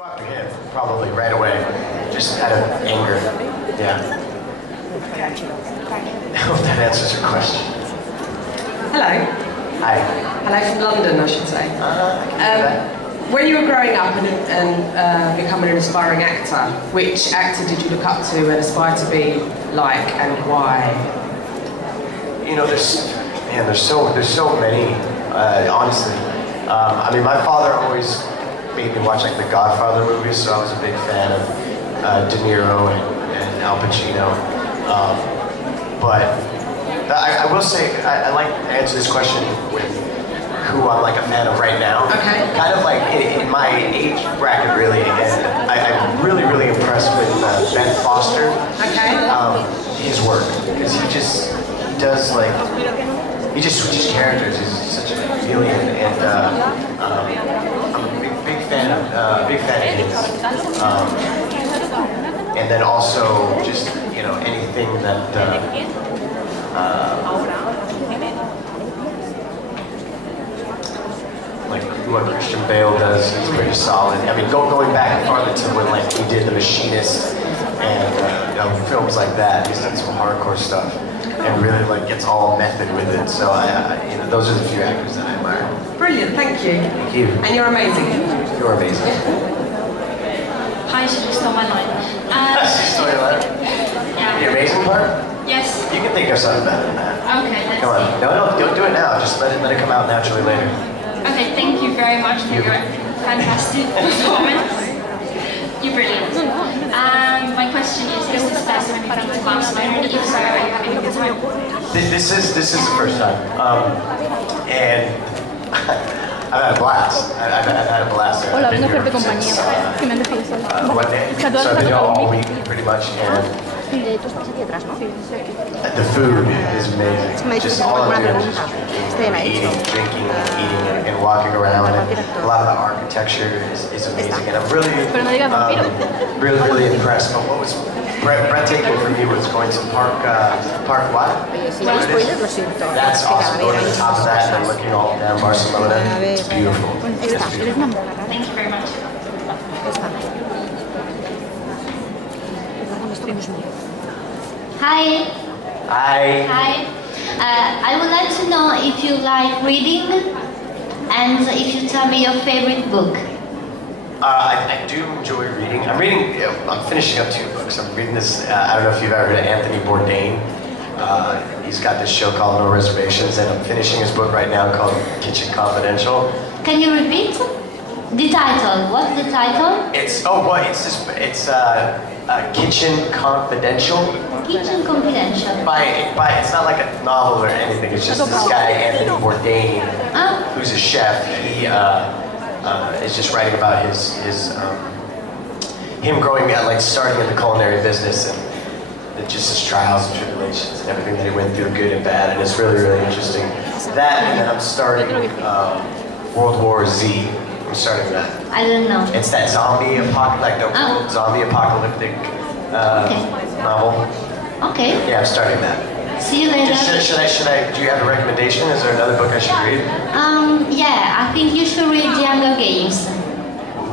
go after him, probably right away, just out of anger. Yeah. I hope that answers your question. Hello. Hi. Hello from London, I should say. When you were growing up and becoming an aspiring actor, which actor did you look up to and aspire to be like, and why? You know, there's so many. Honestly, I mean, my father always made me watch like the Godfather movies, so I was a big fan of De Niro and Al Pacino. But I will say, I like to answer this question with who I'm like a fan of right now. Okay. Kind of like in my age bracket, really. And I'm really impressed with Ben Foster. Okay. His work, because he does like, he just switches characters. He's such a chameleon, and I'm a big fan of his. And then also just, you know, anything that like what Christian Bale does is pretty solid. I mean, going back farther to when like he did The Machinist and you know, films like that. He's done some hardcore stuff and really like gets all method with it. So you know, those are the few actors that I admire. Brilliant, thank you. Thank you. And you're amazing. You're amazing. Hi, she just stole my line. She stole your line? Yeah. The amazing part? Yes. You can think of something better than that. Okay, let's Come on. see. No, don't do it now. Just let it come out naturally later. Okay, thank you very much for your fantastic performance. You're brilliant. My question is this the first time you've been to Barcelona? If so, are you having a good time? This is the first time. And I've had a blast. I've had a blast there. Hola, vengo a hacerte compañía. Que me han dejado sola. One day. So I've been here all week, pretty much, and Tú estás aquí atrás, ¿no? the food is amazing. Just all I'm doing is just drinking, eating, and walking around. And a lot of the architecture is amazing, and I'm really impressed. But what was breathtaking for me was going to Park what? That's awesome. Going to the top of that and looking all down Barcelona. It's beautiful. It's beautiful. Thank you very much. Hi. Hi. Hi. I would like to know if you like reading and if you tell me your favorite book. I do enjoy reading. I'm finishing up 2 books. I'm reading this, I don't know if you've ever heard of Anthony Bourdain. He's got this show called No Reservations, and I'm finishing his book right now called Kitchen Confidential. Can you repeat the title? What's the title? It's Kitchen Confidential. Kitchen Confidential. It's not like a novel or anything. It's just this guy Anthony Bourdain, who's a chef. He is just writing about him growing up, like starting in the culinary business, and just his trials and tribulations and everything that he went through, good and bad. And it's really interesting. That, and then I'm starting World War Z. I'm starting that. I don't know. It's that zombie zombie apocalyptic novel. Okay. Yeah, I'm starting that. See you later. Should I? Do you have a recommendation? Is there another book I should read? Yeah, I think you should read The Hunger Games.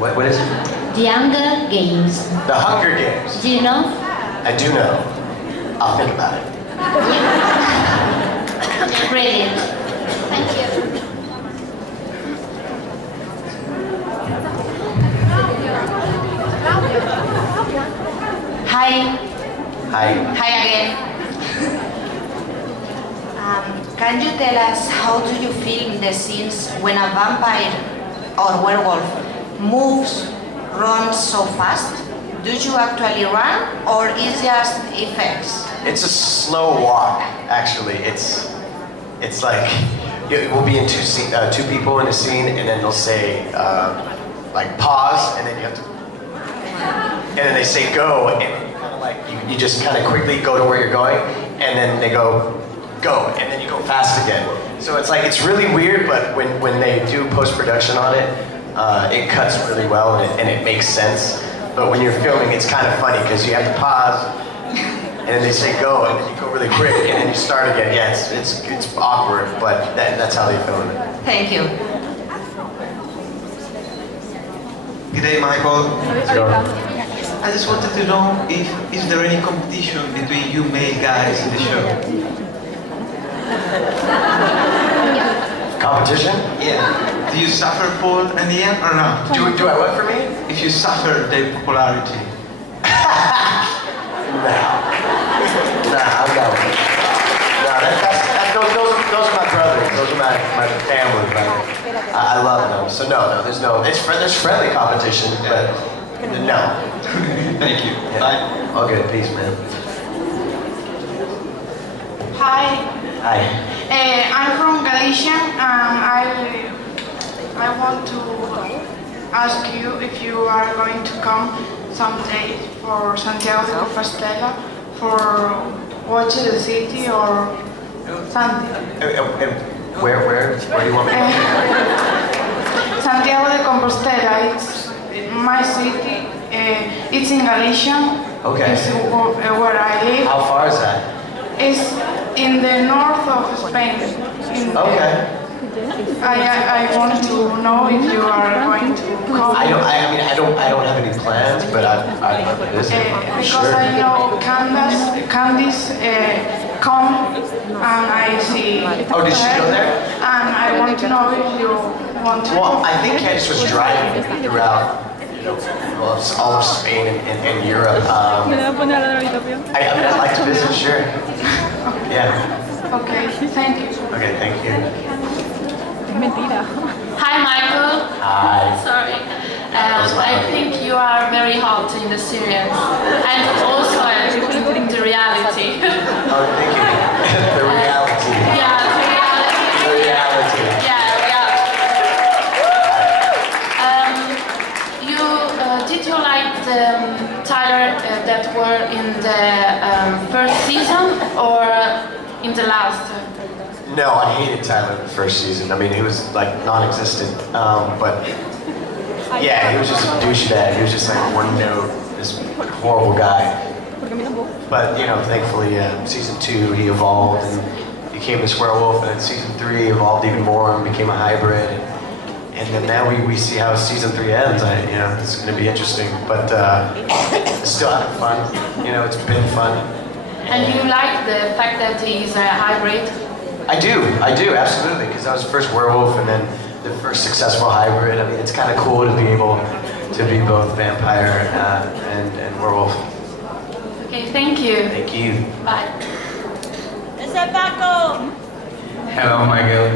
What is it? The Hunger Games. The Hunger Games. Do you know? I do know. I'll think about it. Brilliant. Thank you. Hi. Hi. Hi again. Can you tell us how do you film the scenes when a vampire or werewolf moves, runs so fast? Do you actually run, or is just effects? It's a slow walk, actually. It's like we'll be in two people in a scene, and then they'll say like pause, and then you have to, and then they say go, and you kind of like you just kind of quickly go to where you're going, and then they go, and then you go fast again. So it's really weird, but when they do post-production on it, it cuts really well and it makes sense. But when you're filming, it's kind of funny because you have to pause, and then they say go, and then you go really quick, and then you start again. Yeah, it's awkward, but that's how they film it. Thank you. G'day, Michael. Ahorita. I just wanted to know if is there any competition between you male guys in the show? Competition? Yeah. Do you suffer Paul in the end or not? Do I what for me? If you suffer the popularity. No, I'm not. No, those are my brothers. Those are my family. But I love them. So no, there's friendly competition, but no. Thank you. Yeah. Bye. All good. Peace, man. Hi, Hi. I'm from Galicia and I want to ask you if you are going to come someday for Santiago de Compostela for watch the city or something. Where do you want me to go? Santiago de Compostela, it's my city. It's in Galicia. Okay. It's where I live. How far is that? It's in the north of Spain. Okay. I want to know if you are going to come. I don't have any plans, but I'd love to visit. Because Sure. I know Candice come and I see. Oh, did she go there? And I want to know if you want to. Well, I think Candice was driving throughout, all of Spain and Europe. ¿Me la poner a la habitación? I'd like to visit, sure. Yeah. Okay, thank you. Okay, thank you. Es mentira. Hi, Michael. Hi. Sorry. I think you are very hot in the series and also in the reality. Oh, thank you. The reality. Yeah, the reality. The reality. Did you like the Tyler that were in the first season or in the last? No, I hated Tyler the first season. I mean, he was like non-existent. But yeah, he was just a douchebag. He was just like one note, this horrible guy. But you know, thankfully, season 2 he evolved and became this werewolf, and then season 3 he evolved even more and became a hybrid. And then now we see how season 3 ends. It's going to be interesting, but still having fun. You know, it's been fun. And you like the fact that he's a hybrid? I do, absolutely, because I was the first werewolf and then the first successful hybrid. I mean, it's kind of cool to be able to be both vampire and werewolf. Okay, thank you. Thank you. Bye. Hello, Michael.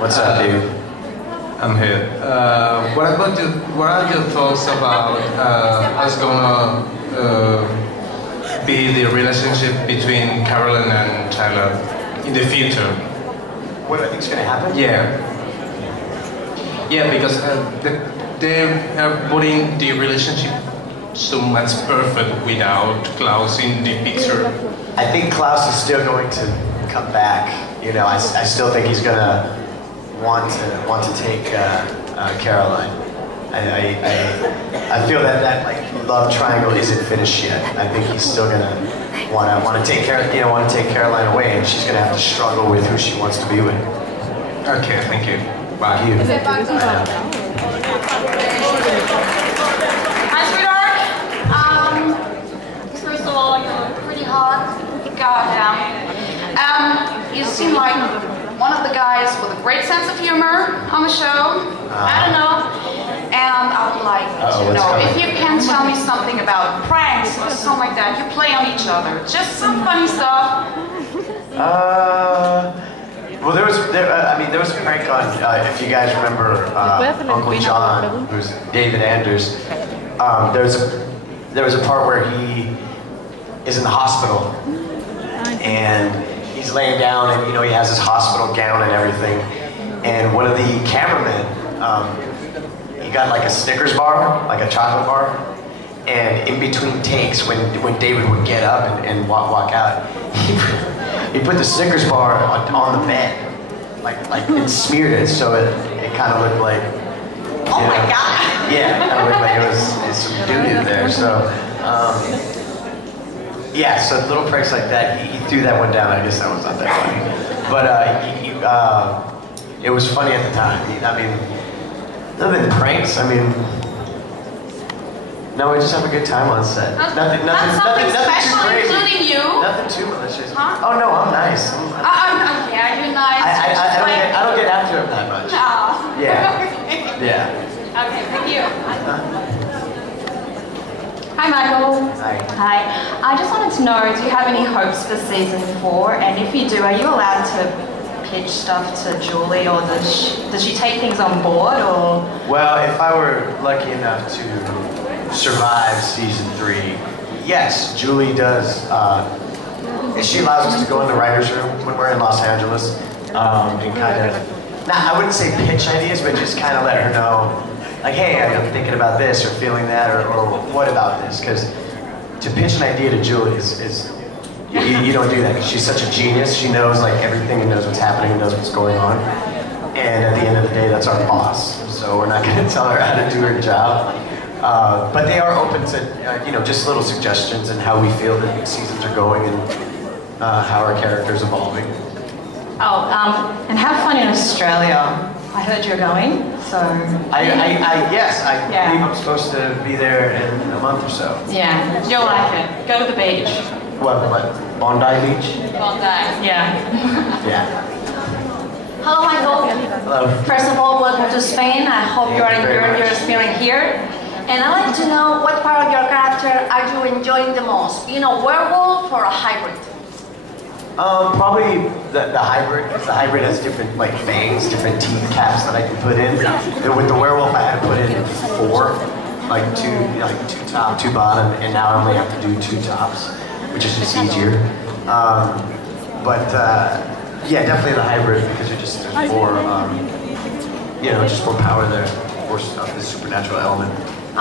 What's up, dude? I'm here. What are your thoughts about us gonna be the relationship between Carolyn and Tyler in the future? What do I think's gonna happen? Yeah, because they are putting the relationship so much perfect without Klaus in the picture. I think Klaus is still going to come back. You know, I still think he's gonna want to take Caroline. I feel that like love triangle isn't finished yet. I think he's still gonna want to take Caroline away, and she's gonna have to struggle with who she wants to be with. Okay, thank you. Bye. You. Hi, sweetheart. First of all, you're pretty hot. Goddamn. You seem like one of the guys with a great sense of humor on the show. I don't know. And I would like to know if you can tell me something about pranks or something like that. You play on each other. Just some funny stuff. Well, there was a prank on, if you guys remember, Uncle John, who's David Anders. There was a part where he is in the hospital, and he's laying down, and he has his hospital gown and everything. And one of the cameramen, he got like a Snickers bar, like a chocolate bar. And in between takes, when David would get up and walk out, he put the Snickers bar on the bed, like and smeared it so it kind of looked like. Oh my God! Yeah, it kind of looked like it was some dude there. So yeah, so little pranks like that. He threw that one down. I guess that was not that funny, but it was funny at the time. I mean, other than pranks, I mean, No, we just have a good time on set. Nothing special, too crazy. including you. Nothing too malicious. Huh? Oh no, I'm nice. Yeah, you're nice. I don't get after him that much. No. Yeah. Yeah. Okay, thank you. Hi, Michael. Hi. Hi. I just wanted to know, do you have any hopes for season 4? And if you do, are you allowed to pitch stuff to Julie, or does she take things on board, or? Well, if I were lucky enough to survive season 3, yes, Julie does. She allows us to go in the writer's room when we're in Los Angeles and kind of, I wouldn't say pitch ideas, but just kind of let her know, like, hey, I'm thinking about this or feeling that, or what about this? Because to pitch an idea to Julie is you don't do that, because she's such a genius. She knows like everything and knows what's happening and knows what's going on. And at the end of the day, that's our boss. So we're not going to tell her how to do her job. But they are open to just little suggestions and how we feel that seasons are going and how our character's evolving. Oh, and have fun in Australia. I heard you're going, so. Yes, I believe I'm supposed to be there in a month or so. Yeah, you'll like it. Go to the beach. What, Bondi Beach? Bondi. Yeah. Yeah. Hello, Michael. Hello. First of all, welcome to Spain. I hope you are enjoying your experience here. And I'd like to know what part of your character are you enjoying the most? Being a werewolf or a hybrid? Probably the hybrid, because the hybrid has different like fangs, different teeth caps that I can put in. And with the werewolf, I had to put in 4, like two top, 2 bottom, and now I only have to do 2 tops, which is just easier. Yeah, definitely the hybrid, because there's more, just more power there, more stuff, the supernatural element.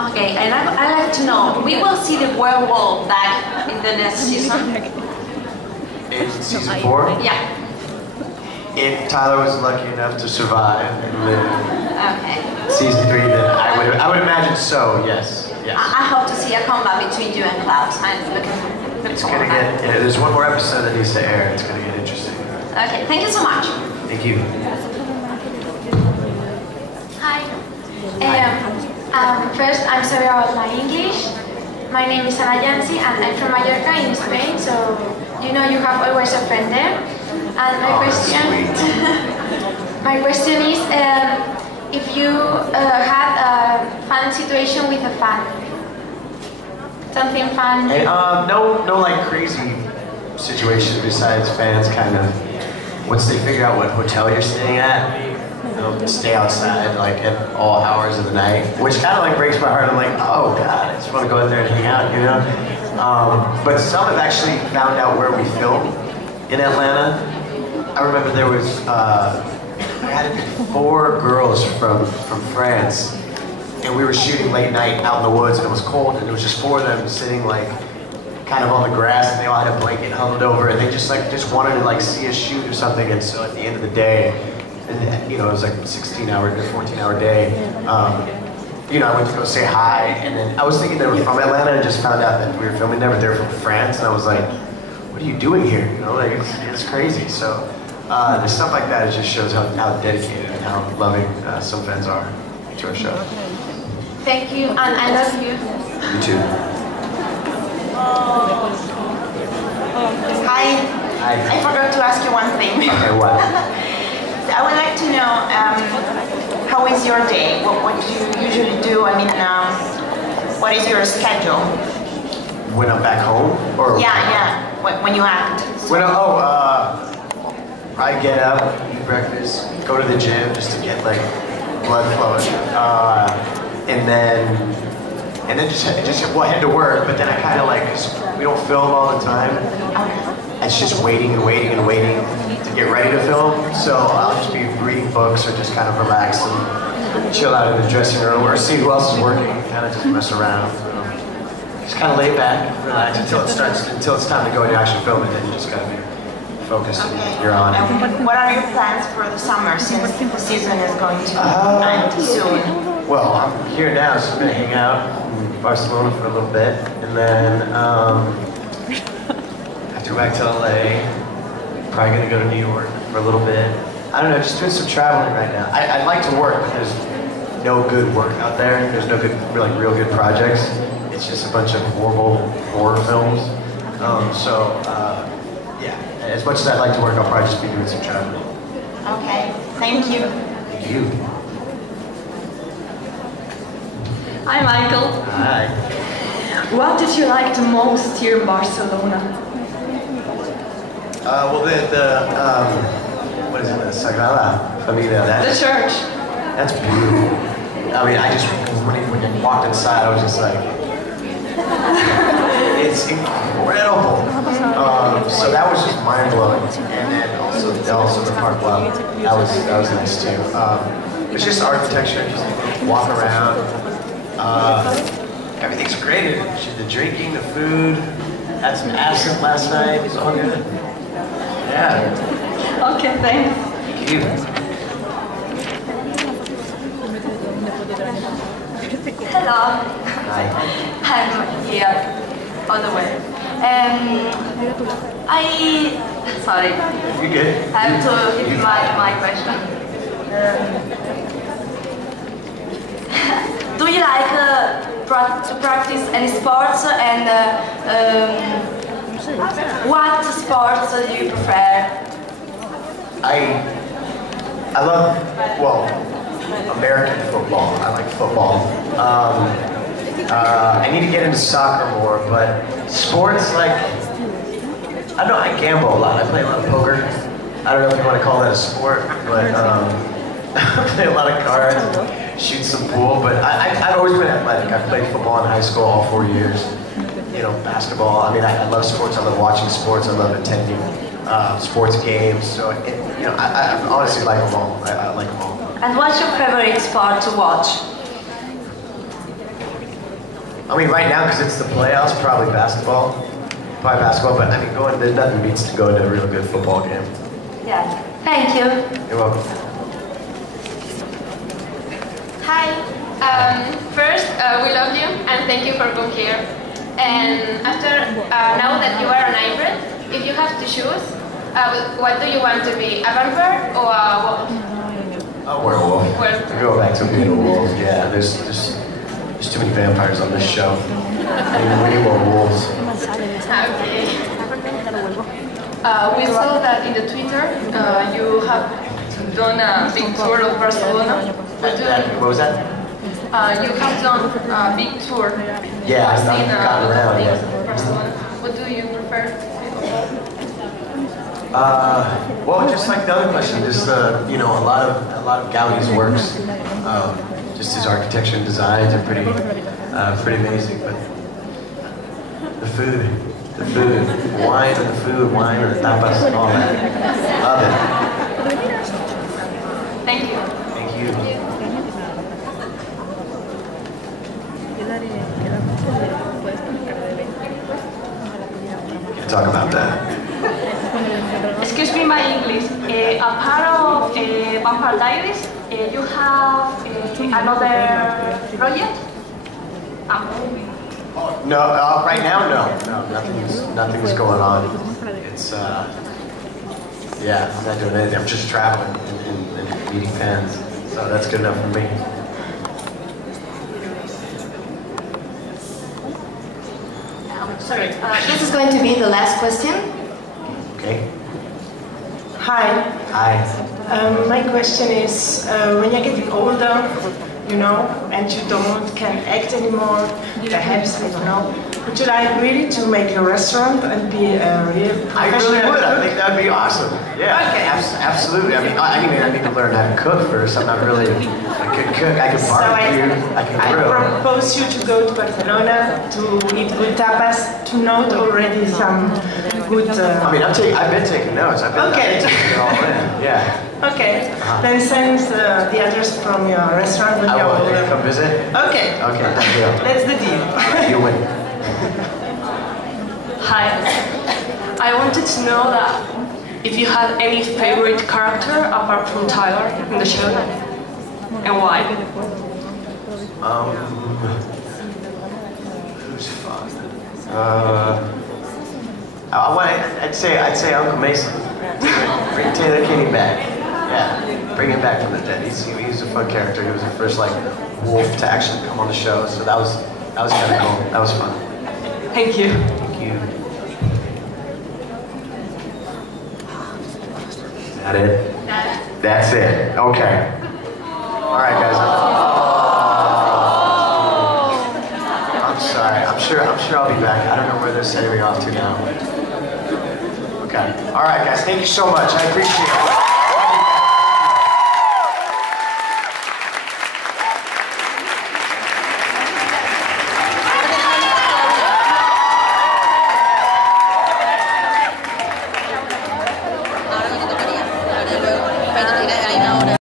Okay, and I'd like to know, we will see the werewolf back in the next season? In season 4? Yeah. If Tyler was lucky enough to survive and live season 3, then I would imagine so, yes. I hope to see a combat between you and Klaus. I'm looking forward to that. There's one more episode that needs to air. It's going to get interesting. Okay, thank you so much. Thank you. Hi. First, I'm sorry about my English. My name is Ana Yancy and I'm from Mallorca in Spain, so you know you have always a friend there. And my question is, if you had a fun situation with a fan, something fun. No like crazy situation besides fans kind of, once they figure out what hotel you're staying at, they'll stay outside like at all hours of the night, which kind of like breaks my heart. I'm like, oh God, I just want to go out there and hang out, you know? But some have actually found out where we film in Atlanta. I remember there was, I had 4 girls from France, and we were shooting late night out in the woods, and it was cold, and there was just 4 of them sitting like kind of on the grass, and they all had a blanket huddled over, and they just wanted to like see us shoot or something. And so at the end of the day, and it was like a 14-hour day. I went to go say hi, and then I was thinking they were from Atlanta, and just found out that we were filming there, but they were from France, and I was like, what are you doing here? It's crazy. So there's stuff like that. It just shows how dedicated and how loving some fans are to our show. Thank you, and I love you. You too. Hi. Hi. I forgot to ask you one thing. Okay, what? I would like to know, how is your day? What do you usually do? I mean, what is your schedule? When I'm back home? Or Yeah. When you act. I get up, eat breakfast, go to the gym just to get like blood flowing, and then just head to work. But then I kind of like, we don't film all the time. It's just waiting and waiting and waiting to get ready to film. So I'll just be reading books or just kind of relax and chill out in the dressing room or see who else is working, kind of just mess around. So just kind of lay back, relax until it's time to go and actually film it. Then you just gotta be focused and you're on it. And what are your plans for the summer, since the season is going to end soon? Well, I'm here now, so I'm gonna hang out in Barcelona for a little bit, and then go back to LA, probably gonna go to New York for a little bit. I don't know, just doing some traveling right now. I'd like to work, but there's no good work out there. There's no good, real good projects. it's just a bunch of horrible horror films. Yeah, as much as I'd like to work, I'll probably just be doing some traveling. Okay, thank you. Thank you. Hi, Michael. Hi. What did you like the most here in Barcelona? Well, what is it, the Sagrada Familia? The church. That's beautiful. I mean, I just, when you walked inside, I was just like, it's incredible. So that was just mind-blowing. And then also the park lot, that was nice too. It's just architecture, just walk around. Everything's great. The drinking, the food, had some absinthe last night, it was all good. Yeah. Okay, thanks. Thank you. Hello. Hi. I'm here all the way. Sorry. You good? I have to give you my question. Do you like to practice any sports, and what sports do you prefer? I love, American football. I like football. I need to get into soccer more, but sports, like, I don't know, I gamble a lot. I play a lot of poker. I don't know if you want to call that a sport, but I play a lot of cards, shoot some pool, but I've always been athletic. I played football in high school all 4 years. You know, basketball. I mean, I love sports. I love watching sports. I love attending sports games. So, I honestly like them all. I like them all. And what's your favorite sport to watch? I mean, right now, because it's the playoffs, probably basketball. But I mean, there's nothing beats to go to a real good football game. Yeah. Thank you. You're welcome. Hi. First, we love you and thank you for coming here. And after, now that you are an hybrid, if you have to choose, what do you want to be, a vampire or a wolf? A werewolf. To go back to being a wolf, yeah. There's too many vampires on this show. We need more wolves. Okay. We saw that in the Twitter, you have done a big tour of Barcelona. What was that? You have done a big tour. Yeah, I've gotten around, yeah. Barcelona. What do you prefer? Well, just like the other question, just a lot of Gaudi's works, just his architecture and designs are pretty amazing. But the food, wine and the food, wine and the tapas, and all that, love it. Thank you. Thank you. Can't talk about that. Excuse me, my English. A part of Vampire Diaries, you have another project? No, right now, no, nothing's going on. It's I'm not doing anything. I'm just traveling and meeting fans, so that's good enough for me. Sorry. This is going to be the last question. Okay. Hi. Hi. My question is, when you're getting older, and you can act anymore, perhaps, I don't know, would you like really to make a restaurant and be a real professional? I really would. I think that would be awesome. Yeah, okay. Absolutely. I need to learn how to cook first. I'm not really a good cook. I can barbecue, I can grill. I propose you to go to Barcelona to eat good tapas, to note already some good... I've been taking notes. I've been taking it all in. Yeah. Okay. Then send the address from your restaurant when you're older. Come visit? Okay. Okay, thank you. That's the deal. You win. Hi. I wanted to know that if you had any favorite character apart from Tyler in the show, and why? Who's fun? I'd say Uncle Mason. Bring Taylor Kinney back. Yeah, bring him back from the dead. He's a fun character. He was the first wolf to actually come on the show, so that That was kind of cool. That was fun. Thank you. Thank you. Is that it? That's it. Okay. All right, guys. I'm sorry. I'm sure I'll be back. I don't know where they're setting me off to now. Okay. All right, guys. Thank you so much. I appreciate it.